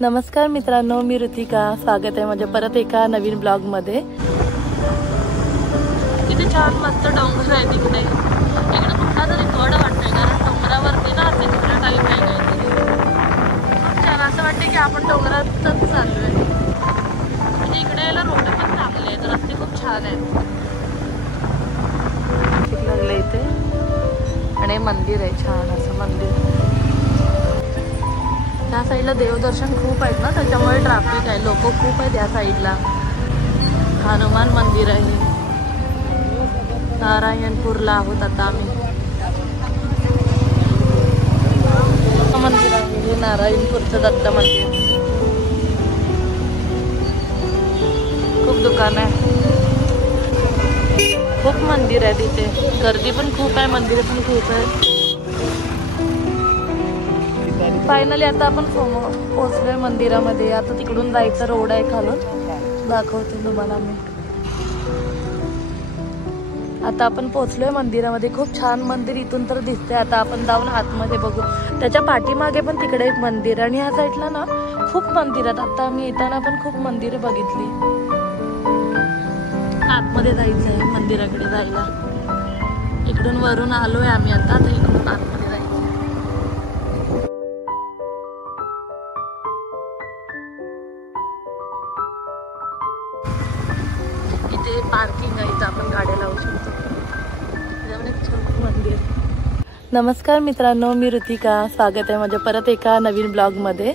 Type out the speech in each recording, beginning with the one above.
नमस्कार मित्रांनो, मी ऋतिका. स्वागत आहे माझ्या परत एका नवीन ब्लॉग मध्ये. किती छान मस्त डोंगर आहे तिकडे. इकडे कुठला तरी थोडं वाटतंय कारण डोंगरावरती ना असे कुठला टाईप आहे काहीतरी. खूप छान असं वाटतं की आपण डोंगरातच चाललोय. म्हणजे इकडे यायला रोड पण चांगले आहेत, रस्ते खूप छान आहेत. लागले इथे आणि मंदिर आहे, छान असं मंदिर. त्या साईडला देवदर्शन खूप आहेत ना, त्याच्यामुळे ट्रॅफिक आहे, लोक खूप आहेत या साईडला. हनुमान मंदिर आहे. नारायणपूरला आहोत आता आम्ही. मंदिर आहे हे नारायणपूरचं दत्त मंदिर. खूप दुकान आहे, खूप मंदिर आहे तिथे. गर्दी पण खूप आहे, मंदिर पण खूप आहे. फायनली आता आपण पोहोचलोय मंदिरामध्ये. आता तिकडून जायचं रोड आहे खालून, दाखवते तुम्हाला मी. आता आपण पोहोचलोय मंदिरामध्ये. खूप छान मंदिर इथून तर दिसते. आता आपण जाऊन आतमध्ये बघू. त्याच्या पाठीमागे पण तिकडे एक मंदिर आणि ह्या साईडला ना खूप मंदिर आहेत. आता आम्ही येताना पण खूप मंदिरं बघितली. आतमध्ये जायचं आहे मंदिराकडे जायला. इकडून वरून आलोय आम्ही आता इकडून आतमध्ये जायचं. इथे पार्किंग आहे, इथं आपण गाड्या लावू शकतो. मंदिर. नमस्कार मित्रांनो, मी ऋतिका. स्वागत आहे माझ्या परत एका नवीन ब्लॉगमध्ये.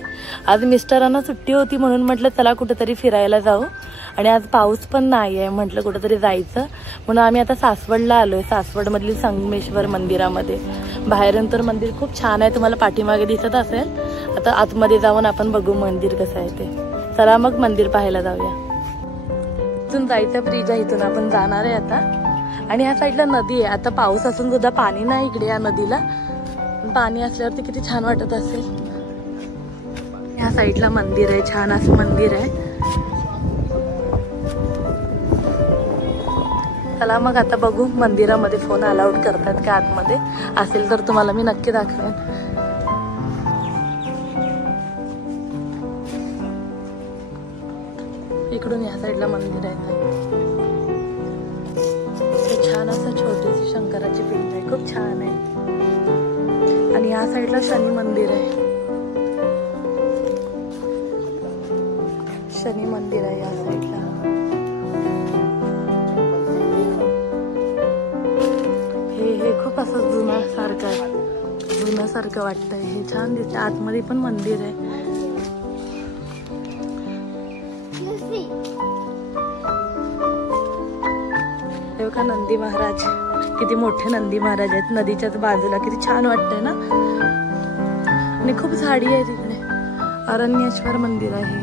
आज मिस्टरांना सुट्टी होती म्हणून म्हटलं चला कुठेतरी फिरायला जाऊ. आणि आज पाऊस पण नाही आहे, म्हटलं कुठेतरी जायचं म्हणून आम्ही आता सासवडला आलोय. सासवडमधील संगमेश्वर मंदिरामध्ये. बाहेरून तर मंदिर खूप छान आहे, तुम्हाला पाठीमागे दिसत असेल. आता आतमध्ये जाऊन आपण बघू मंदिर कसं आहे ते. चला मग मंदिर पाहायला जाऊया. इथून जायचं ब्रिज आहे, इथून आपण जाणार आहे आता. आणि ह्या साईडला नदी आहे. आता पाऊस असून सुद्धा पाणी नाही इकडे या नदीला. पाणी असल्यावरती किती छान वाटत असेल. ह्या साईडला मंदिर आहे, छान असं मंदिर आहे. चला मग आता बघू मंदिरामध्ये फोन अलाउड करतात का. आतमध्ये असेल तर तुम्हाला मी नक्की दाखवेन. इकडून या साईडला मंदिर आहे. छान असं छोटीशी शंकराची पिंड आहे, खूप छान आहे. आणि या साईडला शनी मंदिर आहे. शनी मंदिर आहे या साईडला. हे खूप असं जुन्यासारखं वाटतंय. हे छान दिसतं. आतमध्ये पण मंदिर आहे. का नंदी महाराज, किती मोठे नंदी महाराज आहेत नदीच्याच बाजूला. किती छान वाटतंय ना. आणि खूप झाडी आहे तिकडे. अरण्येश्वर मंदिर आहे.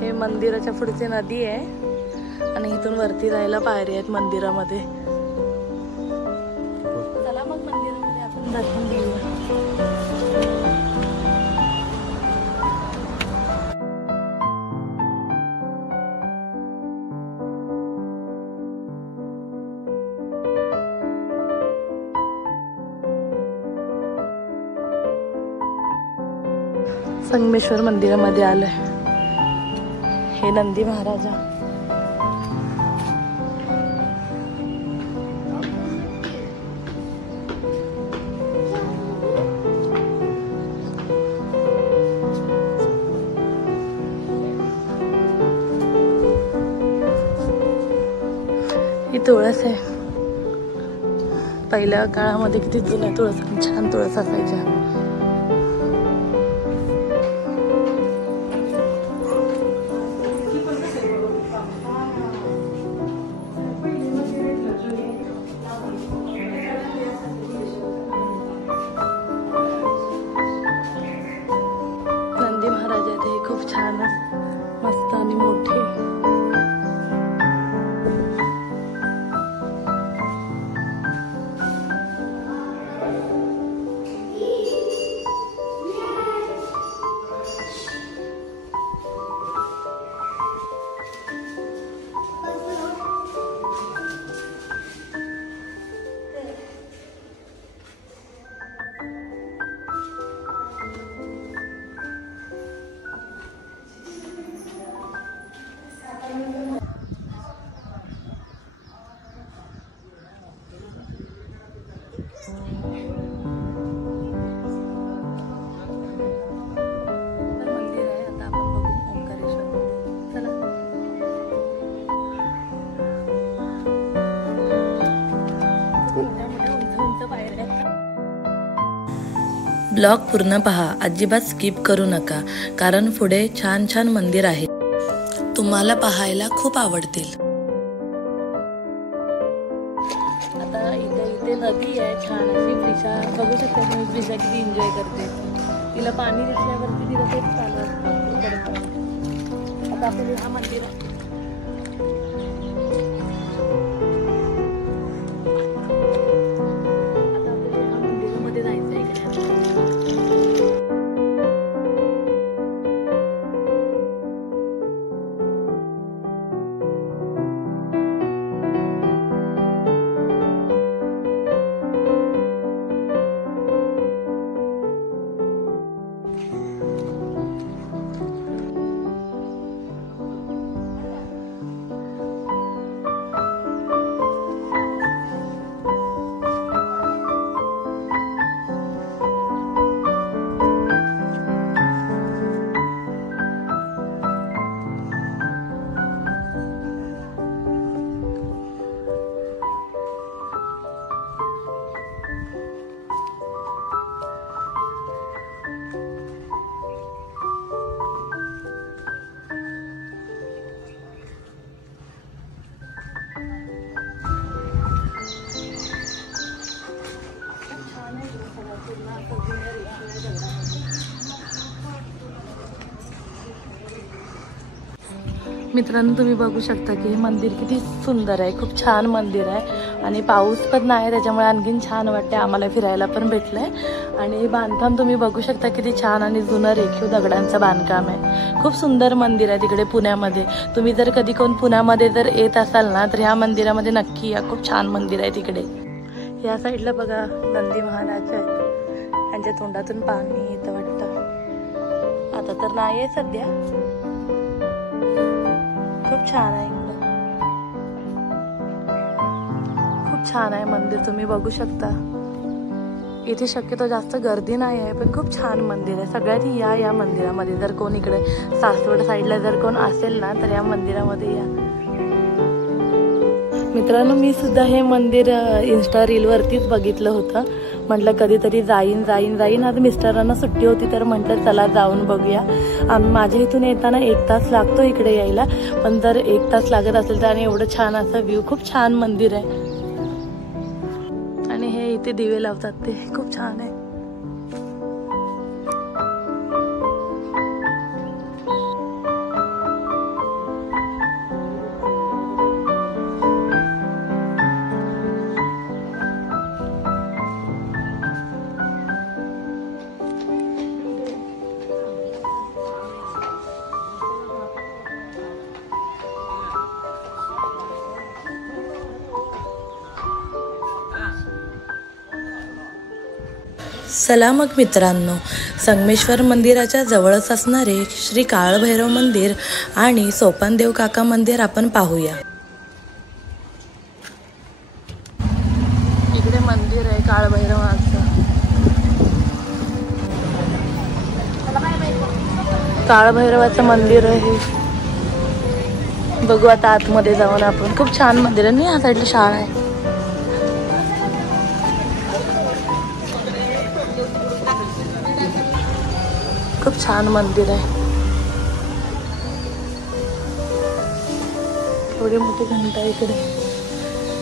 हे मंदिराच्या पुढची नदी आहे आणि इथून वरती जायला पायरी आहेत मंदिरामध्ये. चला मग मंदिरामध्ये आपण दर्शन घेऊया. संगमेश्वर मंदिरामध्ये आलोय. हे नंदी महाराजा. ही तुळस आहे. पहिल्या काळामध्ये किती जुन्या तुळस, छान तुळस असायच्या. ब्लॉग पूर्ण पहा, अजिबात स्किप करू नका, कारण पुढे छान छान मंदिर आहे, तुम्हाला पाहायला खूप आवडतील. आता इथे नदी आहे छान अशी. प्रिशा बघू शकता तुम्ही, प्रिशा किती एन्जॉय करते. तिला पाणी दिसल्यावरती तिला तेच चालू असतं. आता आपण हा मंदिर आहे. मित्रांनो, तुम्ही बघू शकता की हे मंदिर किती सुंदर आहे, खूप छान मंदिर आहे आणि पाऊस पण नाही त्याच्यामुळे आणखीन छान वाटते. आम्हाला फिरायला पण भेटलंय आणि बांधकाम तुम्ही बघू शकता किती छान आणि जुनं रेखीव दगडांचं बांधकाम आहे. खूप सुंदर मंदिर आहे तिकडे पुण्यामध्ये. तुम्ही जर कधी कोण पुण्यामध्ये जर येत असाल ना, तर ह्या मंदिरामध्ये नक्की या. खूप छान मंदिर आहे तिकडे. या साईडला बघा नंदी महाराज आहेत, त्यांच्या तोंडातून पाणी येतं वाटतं. आता तर नाही आहे सध्या. खूप छान आहे इकडे, खूप छान आहे मंदिर. तुम्ही बघू शकता इथे शक्यतो जास्त गर्दी नाही आहे, पण खूप छान मंदिर आहे. सगळ्यांनी या मंदिरामध्ये. जर कोण इकडे सासवड साईडला जर कोण असेल ना, तर या मंदिरामध्ये या. मित्रांनो, मी सुद्धा हे मंदिर इन्स्टा रीलवरतीच बघितलं होतं. म्हटलं कधीतरी जाईन. आज मिस्टरांना सुट्टी होती, तर म्हटलं चला जाऊन बघूया. माझ्या इथून येताना 1 तास लागतो इकडे यायला, पण जर 1 तास लागत असेल तर. आणि एवढं छान असं व्ह्यू, खूप छान मंदिर आहे. आणि हे इथे दिवे लावतात ते खूप छान आहे. चला मग मित्रांनो, संगमेश्वर मंदिराच्या जवळच असणारे श्री काळभैरव मंदिर आणि सोपानदेव काका मंदिर आपण पाहूया. इकडे मंदिर आहे काळभैरवाचं. काळभैरवाचं मंदिर आहे. बघू आता आतमध्ये जाऊन आपण. खूप छान मंदिर आहे. या साईडला शाळा आहे. खूप छान मंदिर आहे. एवढी मोठी घंटा इकडे.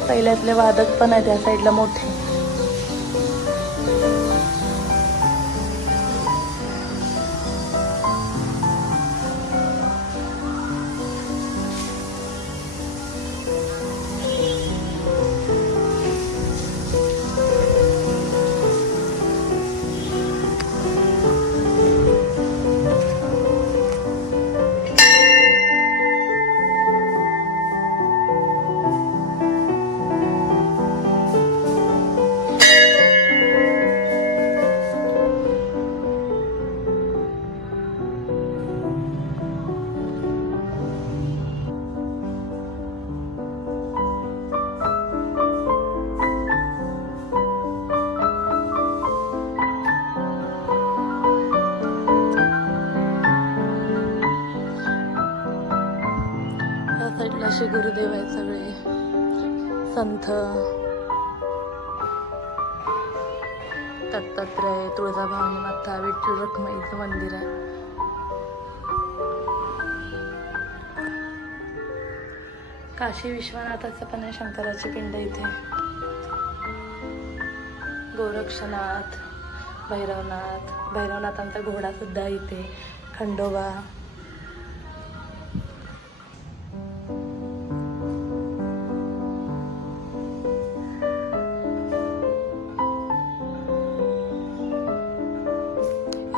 पहिल्यातले वादक पण आहे त्या साईडला मोठे. असे गुरुदेव आहेत सगळे संत. दत्तात्रय, तुळजाभवानी माता, विठ्ठल रखुमाईचं मंदिर आहे. काशी विश्वनाथाचं पण आहे शंकराची पिंड इथे. गोरक्षनाथ, भैरवनाथांचा घोडा सुद्धा इथे, खंडोबा.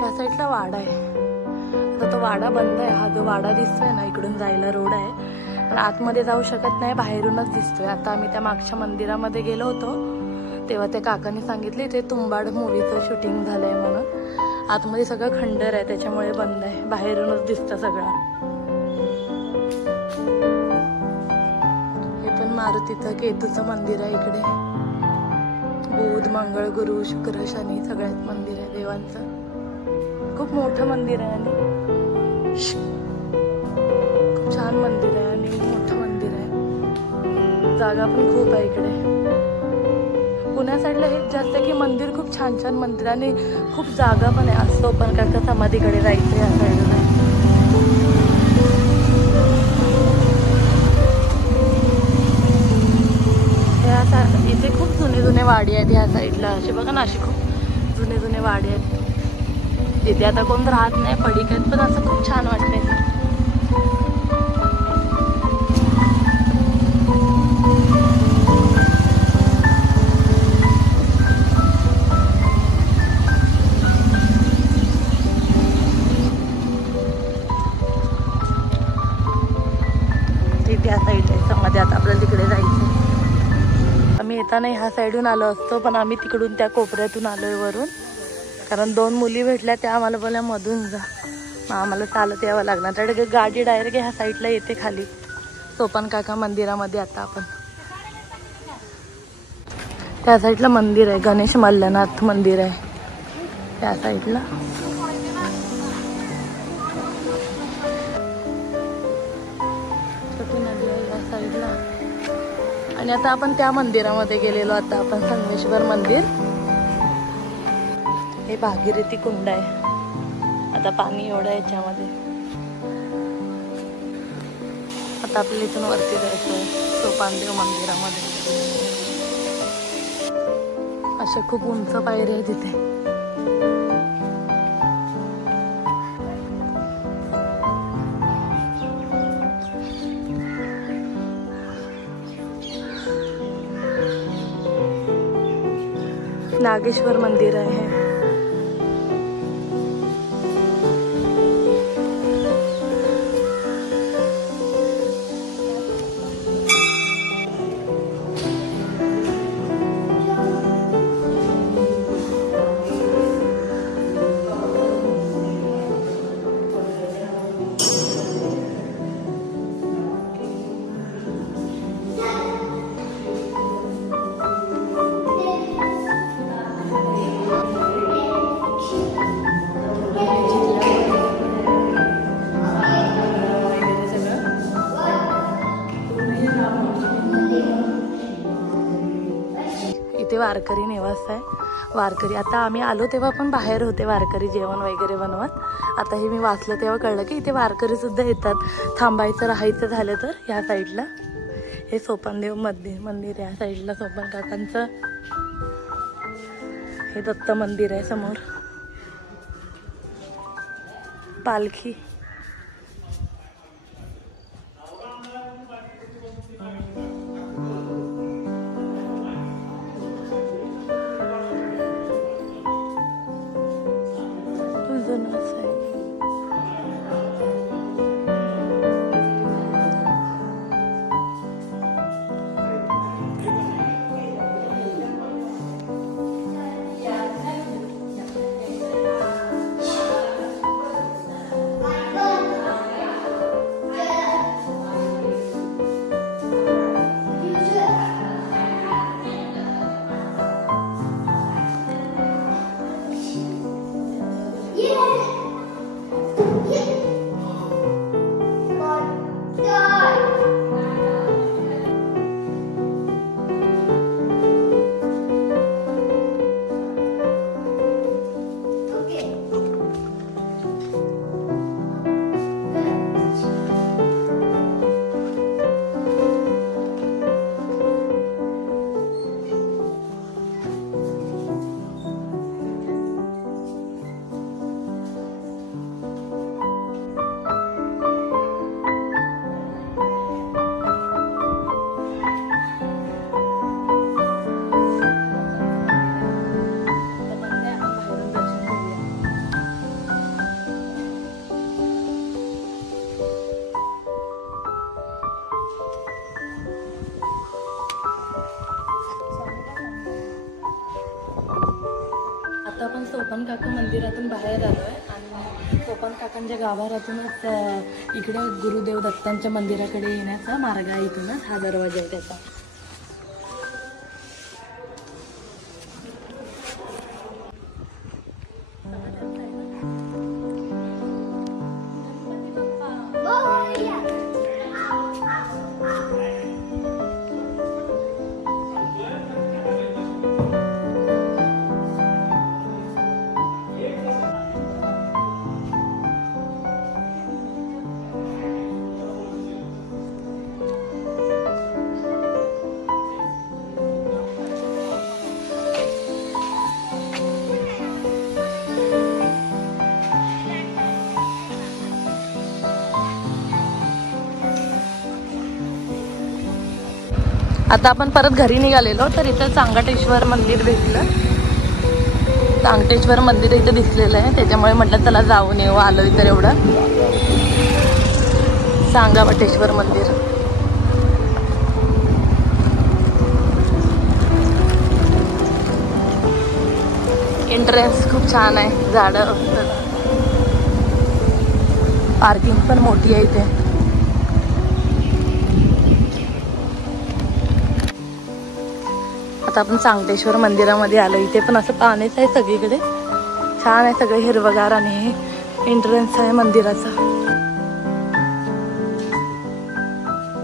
या साईडला वाडा आहे. आता तो वाडा बंद आहे. हा जो वाडा दिसतोय ना, इकडून जायला रोड आहे, पण आतमध्ये जाऊ शकत नाही, बाहेरूनच दिसतोय. आता आम्ही त्या मागच्या मंदिरामध्ये गेलो होतो तेव्हा त्या काकांनी सांगितले ते तुंबाड मूवीचं शूटिंग झालंय म्हणून. आतमध्ये सगळं खंडर आहे त्याच्यामुळे बंद आहे, बाहेरूनच दिसतं सगळं. हे पण मारुतीचं केतूचं मंदिर आहे इकडे. बुध, मंगळ, गुरु, शुक्र, शनी सगळ्यात मंदिर आहे देवांचं. खूप मोठं मंदिर आहे आणि खूप छान मंदिर आहे आणि मोठं मंदिर आहे. जागा पण खूप आहे इकडे. पुण्या साईडला हेच जास्त की मंदिर खूप छान छान मंदिर आणि खूप जागा पण आहे. असतो पण काका समाधीकडे जायचं या साईडला. इथे खूप जुने वाडी आहेत ह्या साईडला. असे बघा ना, अशी खूप जुने वाडी आहेत. तिथे आता कोण राहत नाही, पडीक आहेत, पण असं खूप छान वाटतंय. त्या साईडला मध्ये आता आपल्याला तिकडे जायचं. आम्ही येताना ह्या साईडून आलो असतो, पण आम्ही तिकडून त्या कोपऱ्यातून आलोय वरून, कारण 2 मुली भेटल्या त्या आम्हाला बोलल्या मधून जा, मग आम्हाला चालत यावं लागणार. तर गाडी डायरेक्ट ह्या साईडला येते खाली सोपान काका मंदिरामध्ये. आता आपण त्या साईडला मंदिर आहे, गणेश मल्लनाथ मंदिर आहे त्या साईडला. छोटी नदी आहे या साईडला. आणि आता आपण त्या मंदिरामध्ये गेलेलो. आता आपण संगमेश्वर मंदिर. हे भागीरथी कुंड आहे. आता पाणी एवढं आहे याच्यामध्ये. आता आपल्याला इथून वरती जायचं सोपानदेव मंदिरामध्ये. अशा खूप उंच पायऱ्या आहे तिथे. नागेश्वर मंदिर आहे. इथे वारकरी निवास आहे. वारकरी आता आम्ही आलो तेव्हा पण बाहेर होते वारकरी जेवण वगैरे बनवत. आता हे मी वाचलं तेव्हा कळलं की इथे वारकरी सुद्धा येतात. थांबायचं राहायचं झालं तर ह्या साईडला हे सोपानदेव मंदिर या साईडला सोपान काकांचं. हे दत्त मंदिर आहे समोर. पालखी. सोपान काका मंदिरातून बाहेर आलोय आणि सोपान काकांच्या गाभाऱ्यातूनच इकडे गुरुदेव दत्तांच्या मंदिराकडे येण्याचा मार्ग आहे. इथूनच हा दरवाजा आहे त्याचा. आता आपण परत घरी निघालेलो तर इथं चांगटेश्वर मंदिर भेटलं. चांगटेश्वर मंदिर इथं दिसलेलं आहे त्याच्यामुळे म्हटलं चला जाऊन येऊ. आलो इतर एवढं चांगवटेश्वर मंदिर. एंट्रन्स खूप छान आहे. झाडं, पार्किंग पण मोठी आहे इथे. आता आपण चांगटेश्वर मंदिरामध्ये आलो. इथे पण असं पाणीच आहे सगळीकडे. छान आहे सगळं हिरवगार आणि हे एंट्रन्स आहे मंदिराचा.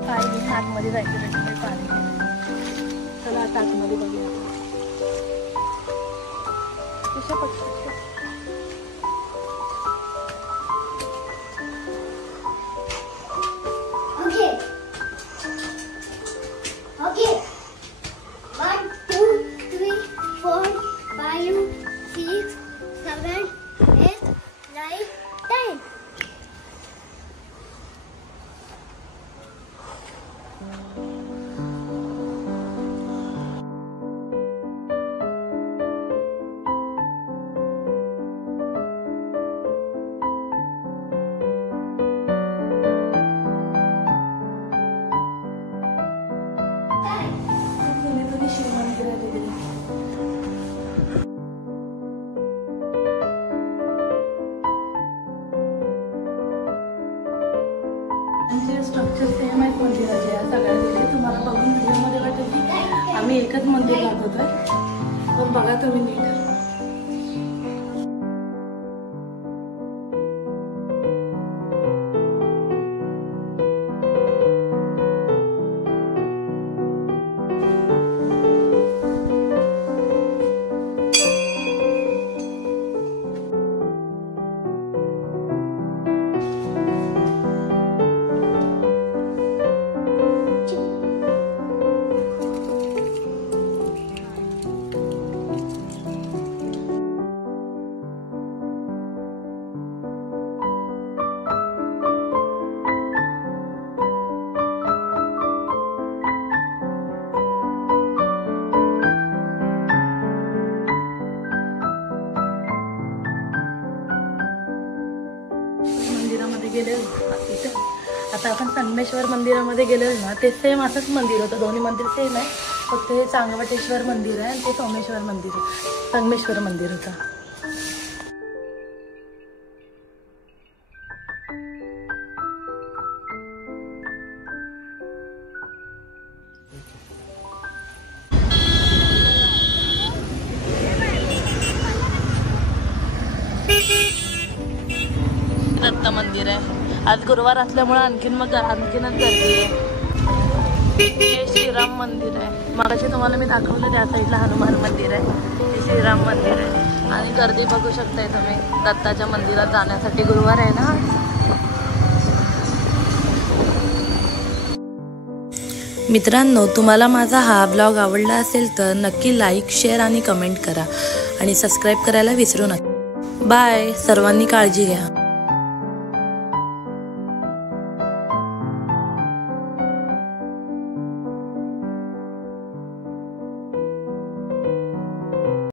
पाणी आतमध्ये जायचं पाणी. चला आता आतमध्ये बघूया. स्ट्रक्चर सेम आहेत मंदिराचे. या सगळ्या तिथे तुम्हाला बघून व्हिडिओमध्ये वाटेल की आम्ही एकच मंदिर दाखवतोय, पण बघा तुम्ही नीट. इथं आता आपण संगमेश्वर मंदिरामध्ये गेलो ना, ते सेम असंच मंदिर होतं. दोन्ही मंदिर सेम आहे, फक्त हे चांगवटेश्वर मंदिर आहे आणि ते सोमेश्वर मंदिर आहे. संगमेश्वर मंदिर होतं. दत्त मंदिर आहे. आज गुरुवार असल्यामुळे आणखीनच गर्दी आहे. हे श्रीराम मंदिर आहे. मगाशी तुम्हाला मी दाखवलं त्या साईडला हनुमान मंदिर आहे. हे श्रीराम मंदिर आहे आणि गर्दी बघू शकताय तुम्ही दत्ताच्या मंदिरात जाण्यासाठी. गुरुवार आहे ना. मित्रांनो, तुम्हाला माझा हा ब्लॉग आवडला असेल तर नक्की लाईक, शेअर आणि कमेंट करा आणि सबस्क्राईब करायला विसरू नका. बाय. सर्वांनी काळजी घ्या.